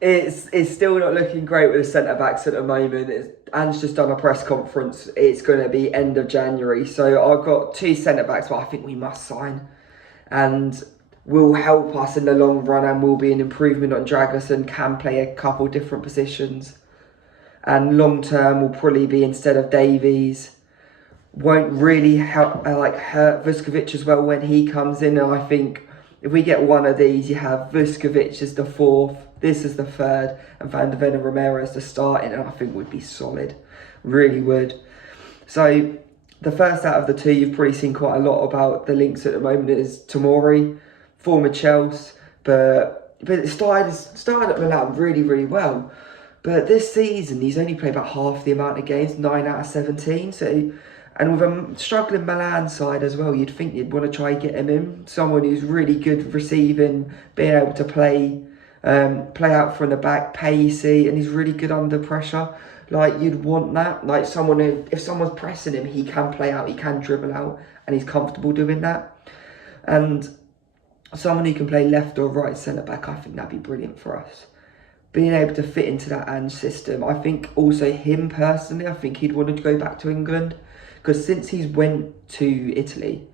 It's still not looking great with the centre-backs at the moment. Anne's just done a press conference. It's going to be end of January. So I've got 2 centre-backs, but I think we must sign. And will help us in the long run and will be an improvement on Dragusin, can play a couple different positions. And long term will probably be instead of Davies. Won't really help hurt Vuskovic as well when he comes in. And I think if we get one of these, you have Vuskovic as the 4th, this is the 3rd, and Van der Ven and Romero as the starting, and I think would be solid. Really would. So the first out of the 2, you've probably seen quite a lot about the links at the moment, is Tomori, former Chelsea, but it started at Milan really, really well. But this season, he's only played about half the amount of games, 9 out of 17. So, and with a struggling Milan side as well, you'd think you'd want to try and get him in. Someone who's really good receiving, being able to play out from the back, pacey, and he's really good under pressure. Like, you'd want that. Like, someone who, if someone's pressing him, he can play out, he can dribble out, and he's comfortable doing that. And someone who can play left or right centre-back, I think that'd be brilliant for us. Being able to fit into that Ange system. I think also him personally, I think he'd want to go back to England. Because since he's went to Italy,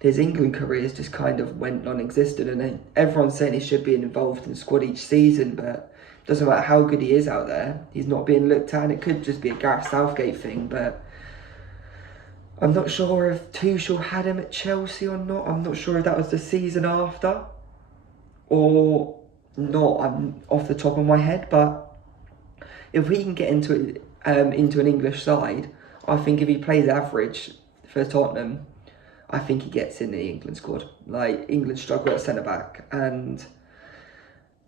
his England career has just kind of went non-existent. And then everyone's saying he should be involved in the squad each season, but it doesn't matter how good he is out there, he's not being looked at. And it could just be a Gareth Southgate thing, but I'm not sure if Tuchel had him at Chelsea or not. I'm not sure if that was the season after or not. I'm off the top of my head, but if we can get into an English side, I think if he plays average for Tottenham, I think he gets in the England squad. Like, England struggle at centre-back, and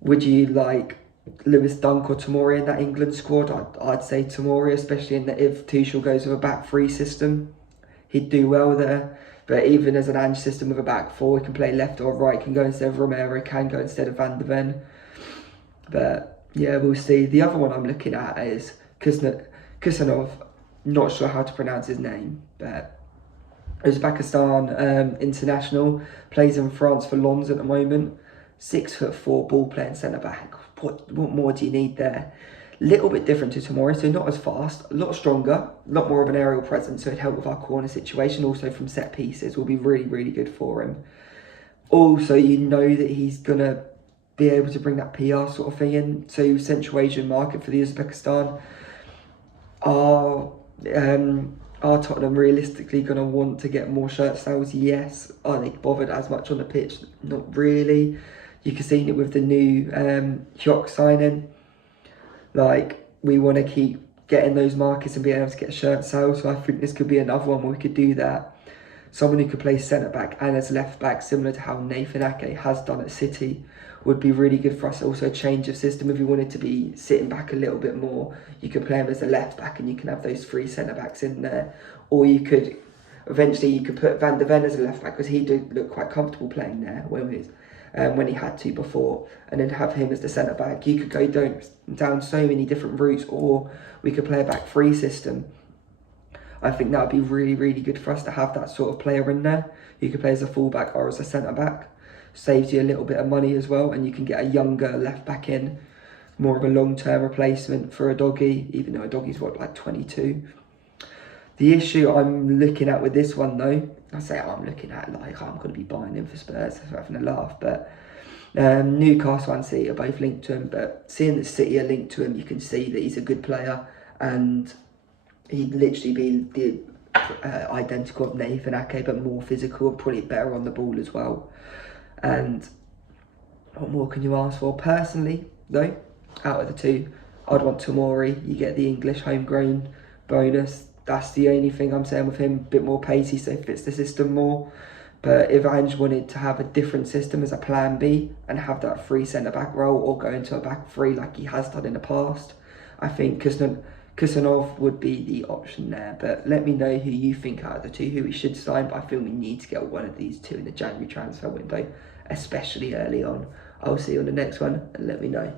would you like Lewis Dunk or Tomori in that England squad? I'd say Tomori, especially if Tuchel goes with a back 3 system. He'd do well there. But even as an Ange system with a back 4, he can play left or right, can go instead of Romero, can go instead of Van der Ven. But yeah, we'll see. The other one I'm looking at is Kusanov. Not sure how to pronounce his name, but Uzbekistan international, plays in France for Lens at the moment. 6'4" ball playing centre back. What more do you need there? Little bit different to Tomori, so not as fast, a lot stronger, a lot more of an aerial presence, so it'd help with our corner situation. Also from set pieces will be really, really good for him. Also, you know that he's going to be able to bring that PR sort of thing in. So Central Asian market for the Uzbekistan. Are Tottenham realistically going to want to get more shirt sales? Yes. Are they bothered as much on the pitch? Not really. You can see it with the new Hyok signing. Like, we want to keep getting those markets and being able to get shirt sales. So I think this could be another one where we could do that. Someone who could play centre-back and as left-back, similar to how Nathan Ake has done at City, would be really good for us. Also, a change of system. If you wanted to be sitting back a little bit more, you could play him as a left-back and you can have those 3 centre-backs in there. Or you could, eventually, you could put Van der Ven as a left-back, because he did look quite comfortable playing there when he had to before, and then have him as the centre-back. You could go down so many different routes, or we could play a back 3 system. I think that would be really, really good for us to have that sort of player in there. You could play as a full-back or as a centre-back. Saves you a little bit of money as well, and you can get a younger left-back in. More of a long-term replacement for a doggy, even though a doggy's like 22. The issue I'm looking at with this one though, I say I'm looking at like I'm going to be buying him for Spurs, I'm having a laugh, but Newcastle and City are both linked to him, but seeing that City are linked to him, you can see that he's a good player, and he'd literally be the identical of Nathan Ake, but more physical and probably better on the ball as well. And what more can you ask for? Personally, though, out of the 2, I'd want Tomori. You get the English homegrown bonus. That's the only thing I'm saying with him. A bit more pacey, so it fits the system more. But if Ange wanted to have a different system as a plan B and have that 3 centre-back role, or go into a back 3 like he has done in the past, I think Kusanov would be the option there. But let me know who you think out of the 2 who we should sign. But I feel we need to get one of these 2 in the January transfer window, especially early on. I'll see you on the next one, and let me know.